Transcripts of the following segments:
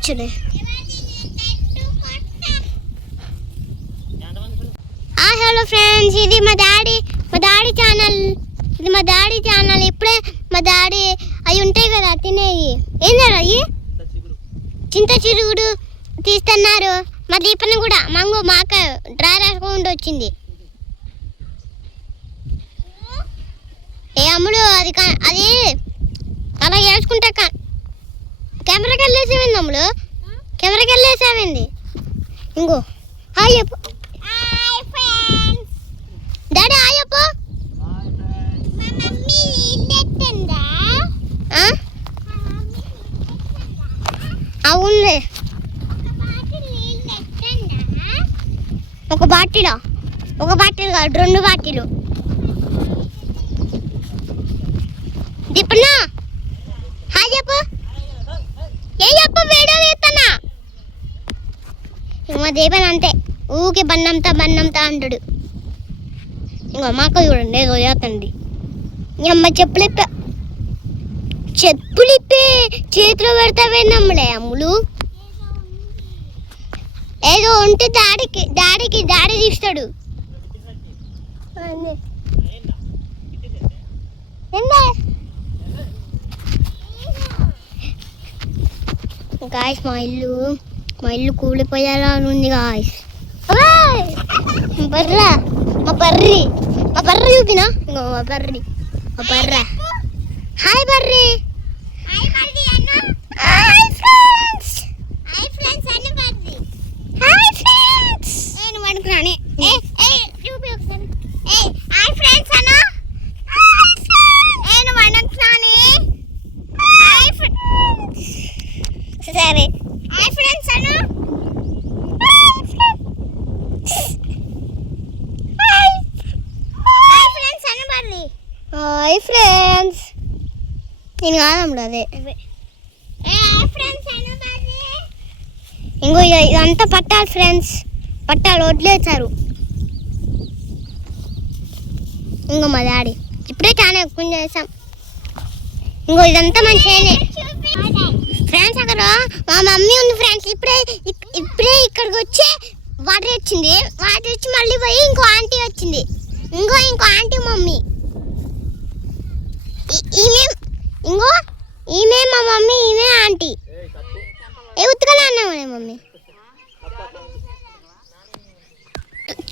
వచ్చులే. Hello friends, ఇది మా daddy channel. ఇప్పుడే మా డాడీ అవి ఉంటాయి కదా తినేవి, ఏంటంటే అవి చింత చిరుగుడు తీస్తున్నారు. మా దీపన కూడా మాక డ్రై రాసుకుంటూ వచ్చింది. ఏ అమ్ముడు అది అలా వేసుకుంటా కెమెరాకి వెళ్ళేసేవింది. అమ్ముడు కెమెరాకి వెళ్ళేసావింది. ఇంకో హాయ్ చెప్పు డాడీ, హాయ్ చెప్పు. అవునులే, ఒక బాటిల్ కాదు, 2 బాటిలు. దీపన్నా హాయ్ చెప్పు. చెప్పు, వీడియో తీస్తున్నా. మా దీపన్ అంతే, ఊకే బన్నంతా అంటాడు. ఇంకో మాకు చూడండి ఏదో చేస్తుంది. అమ్మ చెప్పులిప్పే చేతిలో పెడతావేనమ్మలే అమ్ములు. ఏదో ఉంటే డాడీ తీస్తాడు. గాయస్ మా ఇల్లు కూలిపోయేలా ఉంది గాయస్. మా బర్రి చూపినా. ఇంకో మా బర్రి. హాయ్ బర్రి. నేను పడుకున్నాను. సరే హాయ్ ఫ్రెండ్స్ అను. Hi friends. నేను కాదమ్ముడు అదే. ఇంకో ఇదంతా పట్టాలి ఫ్రెండ్స్, వదిలేసారు. ఇంకో మా డాడీ ఇప్పుడే చాలా ఎక్కువ చేసాం. ఇంకో ఇదంతా మంచిగానే ఫ్రెండ్స్. అక్కడ మా మమ్మీ ఉంది ఫ్రెండ్స్. ఇప్పుడే ఇక్కడికి వచ్చి వాటర్ వచ్చింది. వాటర్ వచ్చి మళ్ళీ పోయి ఇంకో ఆంటీ వచ్చింది. ఇంకో ఆంటీ మమ్మీ. ఈమె మా మమ్మీ, ఈమె ఆంటీ. ఉతుకలే అన్నామనే మమ్మీ.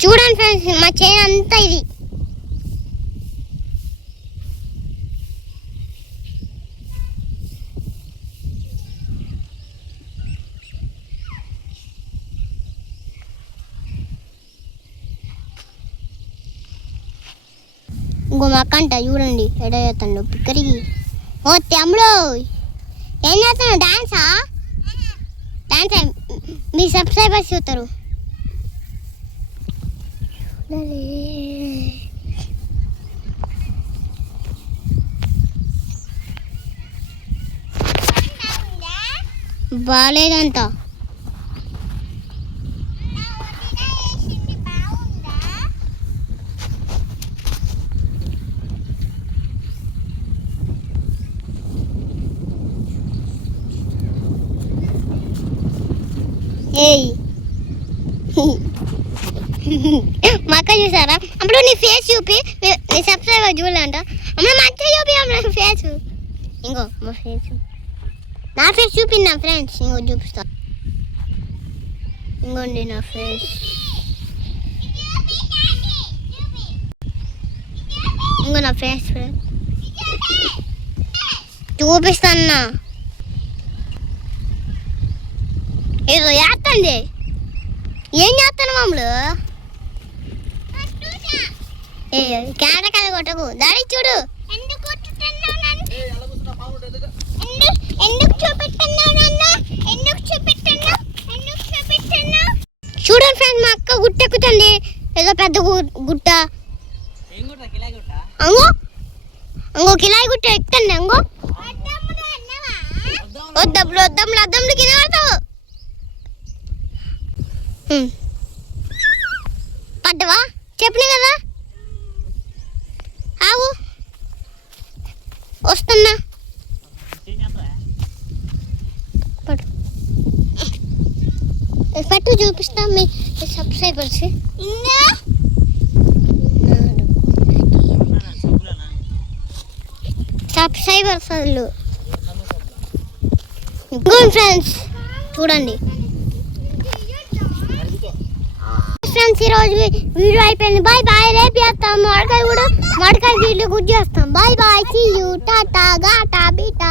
చూడండి ఫ్రెండ్స్, మా చైన్ అంతా ఇది. ఇంకో మా అక్క అంట చూడండి ఎడ చేస్తాడు పిక్కరికి. ఓ తమ్ముడు ఏం చేస్తాను? డాన్సా? మీ సబ్స్క్రైబర్స్ చూస్తారు. బాగాలేదంతా. మా అక్క చూసారా? అప్పుడు నీ ఫేస్ చూపి నీ సబ్స్క్రైబర్ చూడాలంట. అమ్మ మంచిగా చూపి అమ్మ ఫేస్. ఇంకో మా ఫేస్, నా ఫేస్ చూపినా ఫ్రెండ్స్. ఇంకో చూపిస్తా. ఇంకోండి నా ఫేస్. ఇంకో నా ఫేస్ ఫ్రెండ్స్ చూపిస్తాన్నా. ఏదో చేస్తండి. ఏం చేస్తాను మామూలు? కెమెరా కథ కొట్టకు దాడి. చూడు చూడండి ఫ్రెండ్స్, మా అక్క గుట్టెక్కుతుంది. ఏదో పెద్ద గుట్ట. అంగో కిలాయి గుట్ట ఎక్కుతుంది. అంగో వద్దమ్ముడు కింద పడతావు. పడ్డవా? చెప్పలే కదా. ఆవు వస్తున్నా. చుట్టూ చూపిస్తాం మీ సబ్స్క్రైబర్స్. సబ్స్క్రైబర్స్ వాళ్ళు ఫ్రెండ్స్ చూడండి ఫ్రెండ్స్, ఈరోజు వీడియో అయిపోయింది. Bye bye. రేపు చేస్తాం మడకాయ వీడియో గుడ్ చేస్తాం. Bye bye. See you. టాటా గాటా బీటా.